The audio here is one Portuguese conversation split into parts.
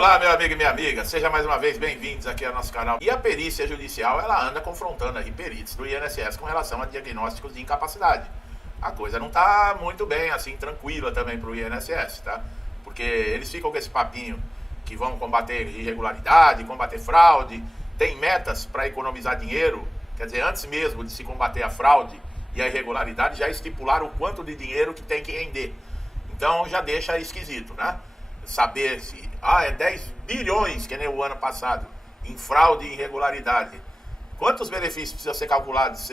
Olá, meu amigo e minha amiga, seja mais uma vez bem-vindos aqui ao nosso canal. E a perícia judicial, ela anda confrontando aí peritos do INSS com relação a diagnósticos de incapacidade. A coisa não tá muito bem, assim, tranquila também pro INSS, tá? Porque eles ficam com esse papinho que vão combater irregularidade, combater fraude, tem metas para economizar dinheiro, quer dizer, antes mesmo de se combater a fraude e a irregularidade, já estipularam o quanto de dinheiro que tem que render. Então já deixa esquisito, né? Saber se, é 10 bilhões, que nem o ano passado, em fraude e irregularidade. Quantos benefícios precisam ser calculados,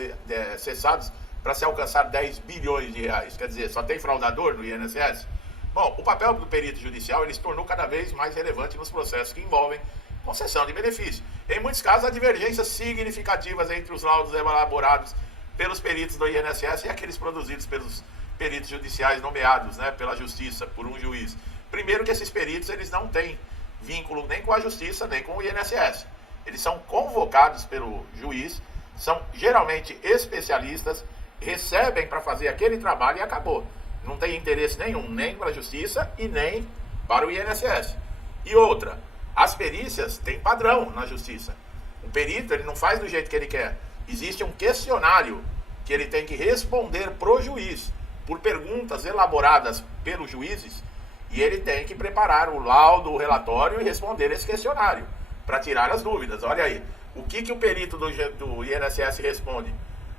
cessados, para se alcançar 10 bilhões de reais? Quer dizer, só tem fraudador no INSS? Bom, o papel do perito judicial, ele se tornou cada vez mais relevante nos processos que envolvem concessão de benefício. Em muitos casos, há divergências significativas entre os laudos elaborados pelos peritos do INSS e aqueles produzidos pelos peritos judiciais nomeados, né, pela justiça, por um juiz. Primeiro que esses peritos, eles não têm vínculo nem com a justiça, nem com o INSS. Eles são convocados pelo juiz, são geralmente especialistas, recebem para fazer aquele trabalho e acabou. Não tem interesse nenhum, nem para a justiça e nem para o INSS. E outra, as perícias têm padrão na justiça. O perito, ele não faz do jeito que ele quer. Existe um questionário que ele tem que responder pro juiz, por perguntas elaboradas pelos juízes, e ele tem que preparar o laudo, o relatório e responder esse questionário, para tirar as dúvidas. Olha aí, o que o perito do INSS responde?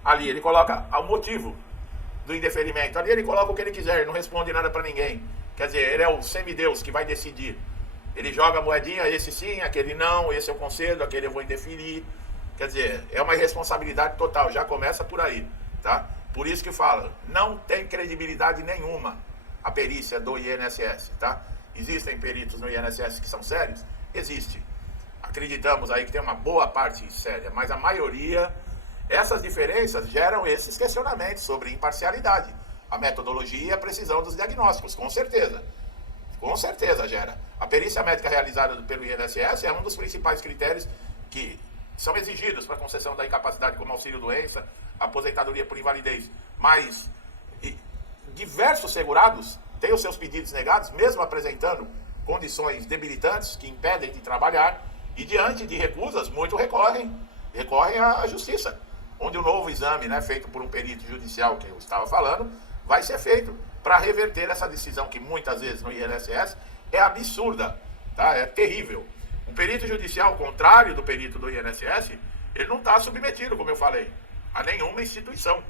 Ali ele coloca o motivo do indeferimento, ali ele coloca o que ele quiser, ele não responde nada para ninguém. Quer dizer, ele é o semideus que vai decidir. Ele joga a moedinha, esse sim, aquele não, esse eu concedo, aquele eu vou indeferir. Quer dizer, é uma irresponsabilidade total, já começa por aí, tá? Por isso que fala, não tem credibilidade nenhuma a perícia do INSS, tá? Existem peritos no INSS que são sérios? Existe. Acreditamos aí que tem uma boa parte séria, mas a maioria, essas diferenças geram esses questionamentos sobre imparcialidade, a metodologia e a precisão dos diagnósticos, com certeza. Com certeza gera. A perícia médica realizada pelo INSS é um dos principais critérios que são exigidos para a concessão da incapacidade, como auxílio-doença, aposentadoria por invalidez. Mas diversos segurados têm os seus pedidos negados, mesmo apresentando condições debilitantes que impedem de trabalhar, e diante de recusas, muitos recorrem à justiça, onde o novo exame, né, feito por um perito judicial, que eu estava falando, vai ser feito para reverter essa decisão que muitas vezes no INSS é absurda, tá? É terrível. O perito judicial, ao contrário do perito do INSS, ele não está submetido, como eu falei, a nenhuma instituição,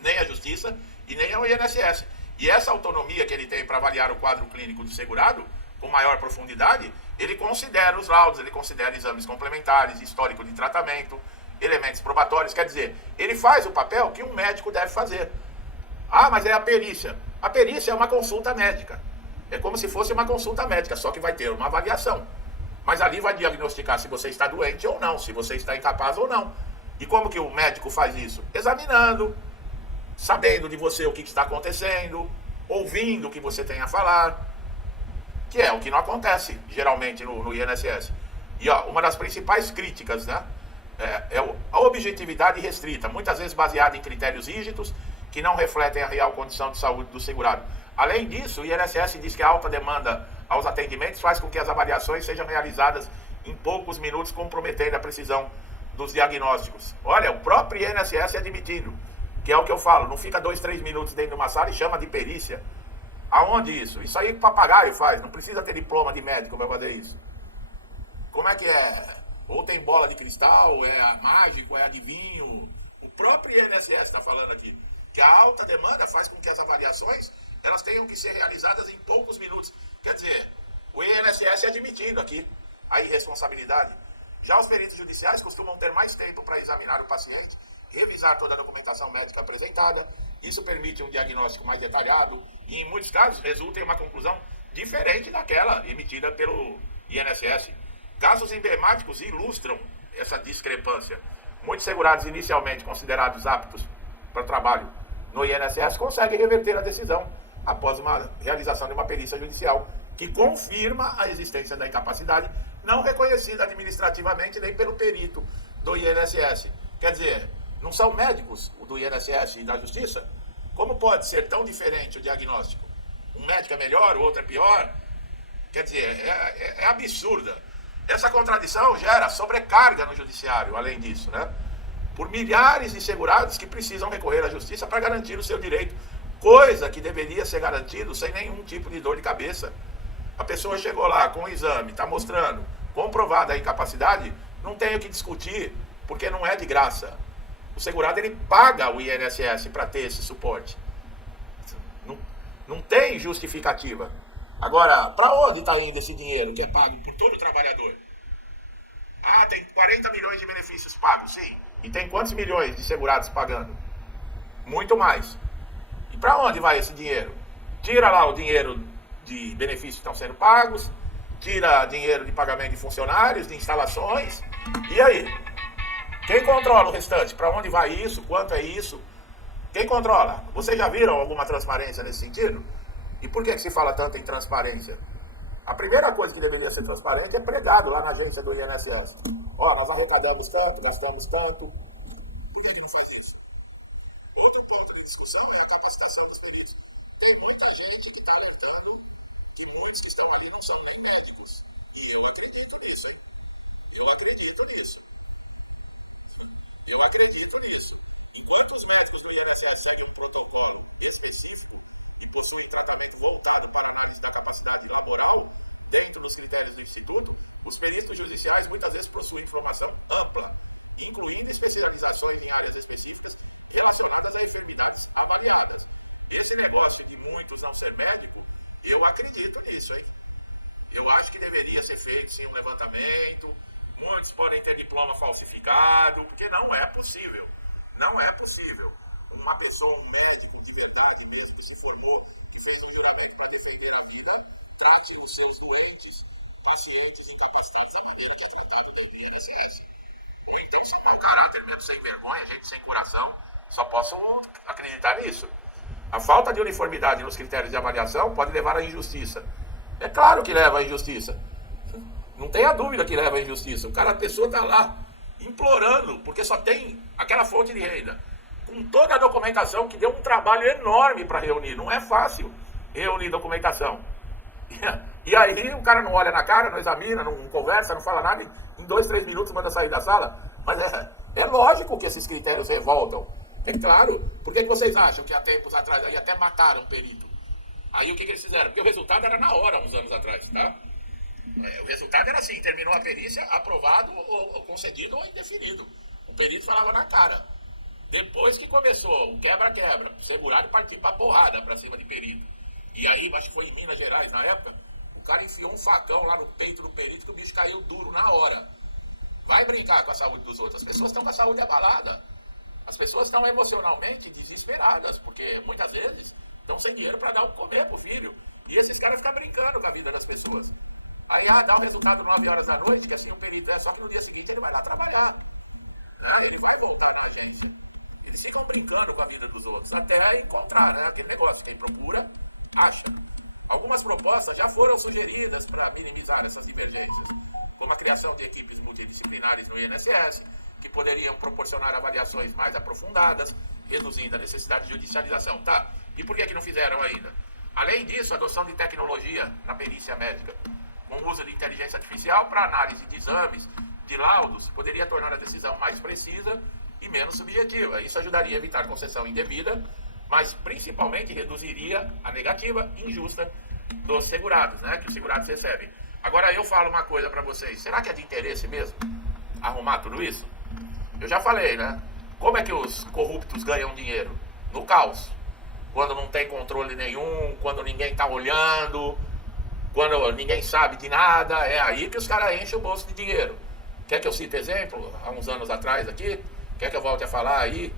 nem a justiça e nem ao INSS. E essa autonomia que ele tem para avaliar o quadro clínico do segurado, com maior profundidade, ele considera os laudos, ele considera exames complementares, histórico de tratamento, elementos probatórios, quer dizer, ele faz o papel que um médico deve fazer. Mas é a perícia. A perícia é uma consulta médica. É como se fosse uma consulta médica, só que vai ter uma avaliação. Mas ali vai diagnosticar se você está doente ou não, se você está incapaz ou não. E como que o médico faz isso? Examinando, sabendo de você o que está acontecendo, ouvindo o que você tem a falar, que é o que não acontece geralmente no INSS. E uma das principais críticas, né, é a objetividade restrita, muitas vezes baseada em critérios rígidos que não refletem a real condição de saúde do segurado. Além disso, o INSS diz que a alta demanda aos atendimentos faz com que as avaliações sejam realizadas em poucos minutos, comprometendo a precisão dos diagnósticos. Olha, o próprio INSS admitindo, que é o que eu falo, não fica 2, 3 minutos dentro de uma sala e chama de perícia. Aonde isso? Isso aí o papagaio faz, não precisa ter diploma de médico para fazer isso. Como é que é? Ou tem bola de cristal, é mágico, é adivinho. O próprio INSS está falando aqui que a alta demanda faz com que as avaliações elas tenham que ser realizadas em poucos minutos. Quer dizer, o INSS admitindo aqui a irresponsabilidade. Já os peritos judiciais costumam ter mais tempo para examinar o paciente, revisar toda a documentação médica apresentada. Isso permite um diagnóstico mais detalhado e, em muitos casos, resulta em uma conclusão diferente daquela emitida pelo INSS. Casos emblemáticos ilustram essa discrepância. Muitos segurados inicialmente considerados aptos para trabalho no INSS conseguem reverter a decisão após uma realização de uma perícia judicial que confirma a existência da incapacidade não reconhecida administrativamente nem pelo perito do INSS. Quer dizer, não são médicos, o do INSS e da Justiça? Como pode ser tão diferente o diagnóstico? Um médico é melhor, o outro é pior? Quer dizer, é absurda. Essa contradição gera sobrecarga no judiciário, além disso, né? Por milhares de segurados que precisam recorrer à justiça para garantir o seu direito, coisa que deveria ser garantido sem nenhum tipo de dor de cabeça. A pessoa chegou lá com o exame, está mostrando, comprovada a incapacidade, não tem o que discutir, porque não é de graça. O segurado, ele paga o INSS para ter esse suporte. Não tem justificativa. Agora, para onde está indo esse dinheiro que é pago por todo trabalhador? Ah, tem 40 milhões de benefícios pagos, sim. E tem quantos milhões de segurados pagando? Muito mais. E para onde vai esse dinheiro? Tira lá o dinheiro de benefícios que estão sendo pagos, tira dinheiro de pagamento de funcionários, de instalações, e aí? Quem controla o restante? Para onde vai isso? Quanto é isso? Quem controla? Vocês já viram alguma transparência nesse sentido? E por que se fala tanto em transparência? A primeira coisa que deveria ser transparente é pregado lá na agência do INSS. Ó, nós arrecadamos tanto, gastamos tanto. Por que não faz isso? Outro ponto de discussão é a capacitação dos peritos. Tem muita gente que está alertando que muitos que estão ali não são nem médicos. E eu acredito nisso, hein? Eu acredito nisso. Eu acredito nisso. Enquanto os médicos do INSS seguem um protocolo específico e possuem tratamento voltado para análise da capacidade laboral dentro dos critérios do Instituto, os peritos judiciais muitas vezes possuem informação ampla, incluindo especializações em áreas específicas relacionadas a enfermidades avaliadas. Esse negócio de muitos não ser médico, eu acredito nisso, hein? Eu acho que deveria ser feito sim um levantamento. Muitos podem ter diploma falsificado, porque não é possível. Não é possível. Uma pessoa, um médico de verdade mesmo, que se formou, que fez um juramento para defender a vida, trate os seus doentes, pacientes incapacitados da maneira que é tratado dentro do INSS. Ou então são mau caráter mesmo, sem vergonha, gente sem coração. Só posso acreditar nisso. A falta de uniformidade nos critérios de avaliação pode levar à injustiça. É claro que leva à injustiça. Não tenha dúvida que leva à injustiça. A pessoa está lá implorando, porque só tem aquela fonte de renda, com toda a documentação, que deu um trabalho enorme para reunir. Não é fácil reunir documentação. E aí o cara não olha na cara, não examina, não conversa, não fala nada, em 2, 3 minutos manda sair da sala. Mas é lógico que esses critérios revoltam. É claro. Por que vocês acham que há tempos atrás aí até mataram um perito? Aí o que eles fizeram? Porque o resultado era na hora, uns anos atrás, tá? O resultado era assim, terminou a perícia, aprovado, ou concedido ou indefinido. O perito falava na cara. Depois que começou o quebra-quebra, segurado e partir pra porrada pra cima de perito. E aí, acho que foi em Minas Gerais, na época, o cara enfiou um facão lá no peito do perito que o bicho caiu duro na hora. Vai brincar com a saúde dos outros. As pessoas estão com a saúde abalada. As pessoas estão emocionalmente desesperadas, porque muitas vezes estão sem dinheiro para dar o que comer pro filho. E esses caras ficam brincando com a vida das pessoas. Aí dá o resultado 9 horas da noite, que assim o perito é, só que no dia seguinte ele vai lá trabalhar. Ele vai voltar na agência. Eles ficam brincando com a vida dos outros, até encontrar, né, aquele negócio, quem procura, acha. Algumas propostas já foram sugeridas para minimizar essas divergências, como a criação de equipes multidisciplinares no INSS, que poderiam proporcionar avaliações mais aprofundadas, reduzindo a necessidade de judicialização. Tá, e por que não fizeram ainda? Além disso, a adoção de tecnologia na perícia médica, com o uso de inteligência artificial para análise de exames, de laudos, poderia tornar a decisão mais precisa e menos subjetiva. Isso ajudaria a evitar concessão indevida, mas principalmente reduziria a negativa injusta dos segurados, né, que os segurados recebem. Agora eu falo uma coisa para vocês, será que é de interesse mesmo arrumar tudo isso? Eu já falei, né? Como é que os corruptos ganham dinheiro? No caos. Quando não tem controle nenhum, quando ninguém está olhando, quando ninguém sabe de nada, é aí que os caras enchem o bolso de dinheiro. Quer que eu cite exemplo? Há uns anos atrás aqui, quer que eu volte a falar aí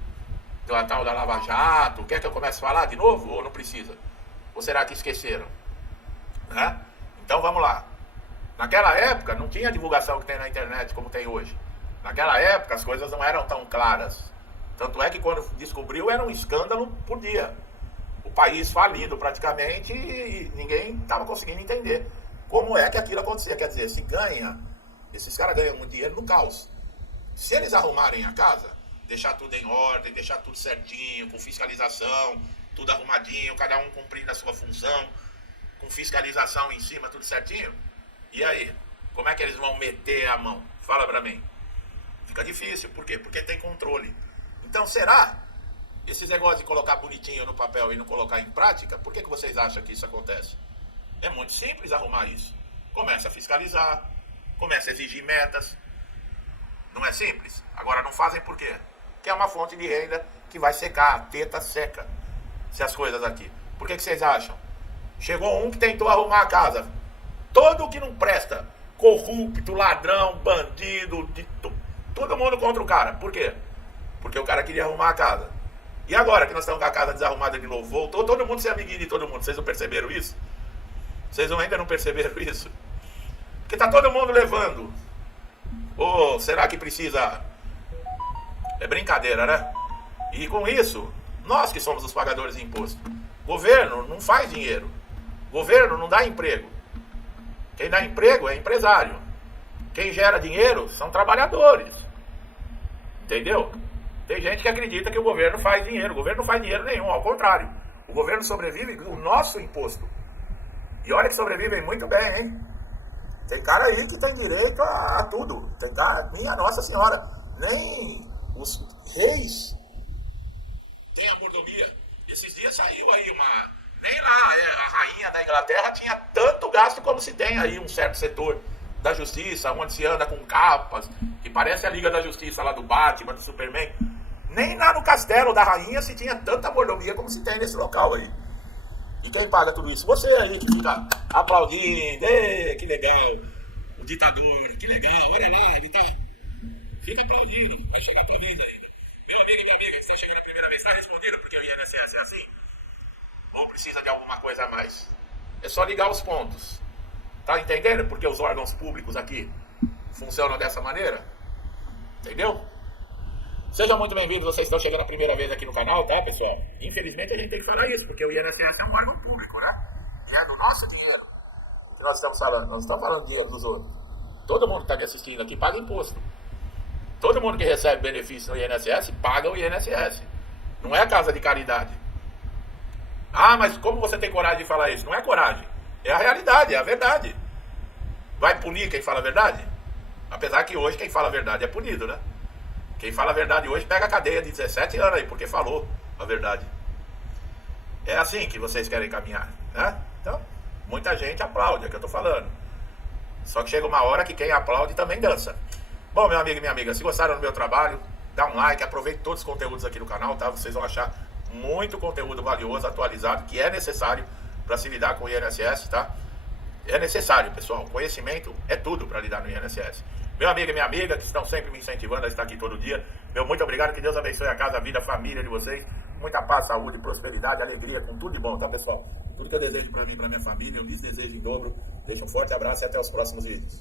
do tal da Lava Jato? Quer que eu comece a falar de novo ou não precisa? Ou será que esqueceram? Né? Então vamos lá. Naquela época não tinha a divulgação que tem na internet como tem hoje. Naquela época as coisas não eram tão claras. Tanto é que quando descobriu era um escândalo por dia. O país falido praticamente e ninguém estava conseguindo entender como é que aquilo acontecia. Quer dizer, se ganha, esses caras ganham muito dinheiro no caos. Se eles arrumarem a casa, deixar tudo em ordem, deixar tudo certinho, com fiscalização, tudo arrumadinho, cada um cumprindo a sua função, com fiscalização em cima, tudo certinho. E aí? Como é que eles vão meter a mão? Fala pra mim. Fica difícil. Por quê? Porque tem controle. Então, será? Esses negócios de colocar bonitinho no papel e não colocar em prática, por que vocês acham que isso acontece? É muito simples arrumar isso. Começa a fiscalizar, começa a exigir metas. Não é simples? Agora não fazem por quê? Porque é uma fonte de renda que vai secar, a teta seca. Se as coisas aqui. Por que vocês acham? Chegou um que tentou arrumar a casa. Todo o que não presta, corrupto, ladrão, bandido, todo mundo contra o cara. Por quê? Porque o cara queria arrumar a casa. E agora que nós estamos com a casa desarrumada de novo, voltou todo mundo ser amiguinho de todo mundo. Vocês não perceberam isso? Vocês ainda não perceberam isso? Porque tá todo mundo levando. Ou será que precisa? É brincadeira, né? E com isso, nós que somos os pagadores de imposto. Governo não faz dinheiro. Governo não dá emprego. Quem dá emprego é empresário. Quem gera dinheiro são trabalhadores. Entendeu? Tem gente que acredita que o governo faz dinheiro. O governo não faz dinheiro nenhum, ao contrário. O governo sobrevive do nosso imposto. E olha que sobrevivem muito bem, hein? Tem cara aí que tem direito a tudo. Tem cara, minha Nossa Senhora, nem os reis têm a mordomia. Esses dias saiu aí nem lá a rainha da Inglaterra tinha tanto gasto como se tem aí um certo setor da justiça, onde se anda com capas, que parece a Liga da Justiça lá do Batman, do Superman. Nem lá no castelo da rainha se tinha tanta mordomia como se tem nesse local aí. E quem paga tudo isso? Você aí que fica aplaudindo, que legal, o ditador, que legal, olha lá, ele tá... Fica aplaudindo, vai chegar a tua vez ainda. Meu amigo e minha amiga, que estão chegando a primeira vez, está respondido porque o INSS é assim? Ou precisa de alguma coisa a mais? É só ligar os pontos. Tá entendendo? Porque os órgãos públicos aqui funcionam dessa maneira. Entendeu? Sejam muito bem-vindos, vocês estão chegando a primeira vez aqui no canal, tá, pessoal? Infelizmente a gente tem que falar isso, porque o INSS é um órgão público, né? E é do nosso dinheiro que nós estamos falando. Nós não estamos falando do dinheiro dos outros. Todo mundo que está me assistindo aqui paga imposto. Todo mundo que recebe benefício no INSS paga o INSS. Não é casa de caridade. Ah, mas como você tem coragem de falar isso? Não é coragem. É a realidade, é a verdade. Vai punir quem fala a verdade? Apesar que hoje quem fala a verdade é punido, né? Quem fala a verdade hoje pega a cadeia de 17 anos aí, porque falou a verdade. É assim que vocês querem caminhar, né? Então, muita gente aplaude, é o que eu tô falando. Só que chega uma hora que quem aplaude também dança. Bom, meu amigo e minha amiga, se gostaram do meu trabalho, dá um like, aproveite todos os conteúdos aqui no canal, tá? Vocês vão achar muito conteúdo valioso, atualizado, que é necessário para se lidar com o INSS, tá? É necessário, pessoal. Conhecimento é tudo para lidar no INSS. Meu amigo e minha amiga, que estão sempre me incentivando a estar aqui todo dia, meu muito obrigado, que Deus abençoe a casa, a vida, a família de vocês. Muita paz, saúde, prosperidade, alegria, com tudo de bom, tá, pessoal? Tudo que eu desejo para mim e para minha família, eu lhes desejo em dobro. Deixo um forte abraço e até os próximos vídeos.